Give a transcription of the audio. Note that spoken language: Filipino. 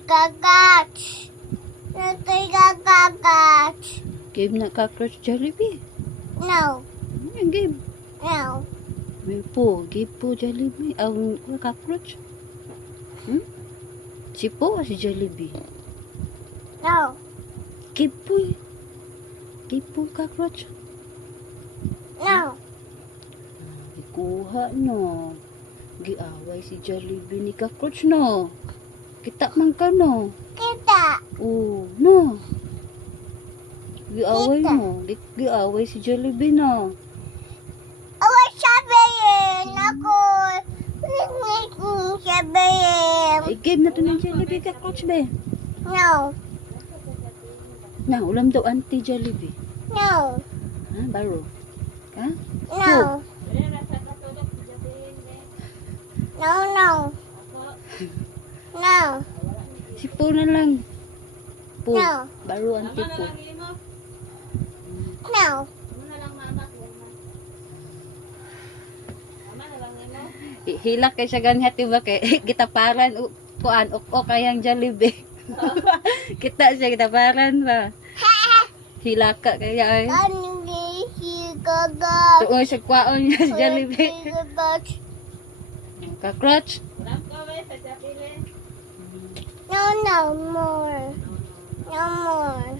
Cockroach. Cockroach. Game na cockroach Jollibee. No. Ano yung game? No. May po, game po Jollibee. Ang cockroach. Si po o si Jollibee? No. Game po eh. Game po cockroach. No. Ikuha no. Giaway si Jollibee ni cockroach no. Kita man ka no. Kita. Oo, no. Giaway Kita. mo. Giaway si Jollibee no. Awa sabihin ako. Sabihin. Ay, game na to ng Jollibee cockroach be. No. Na, ulam daw auntie Jollibee. No. Ha, baro. Ha? No. No, no. No. Si po na lang. Po. No. Baro auntie po. No. Hilak kay siya ganyan hati ba kay gitaparan kuan o kayang Jollibee. Kita siya gitaparan ba. Hilaka kaya ay. Hindi si Gaga. Tuon siya kwaon niya si Jollibee. Cockroach. No, no more. No more.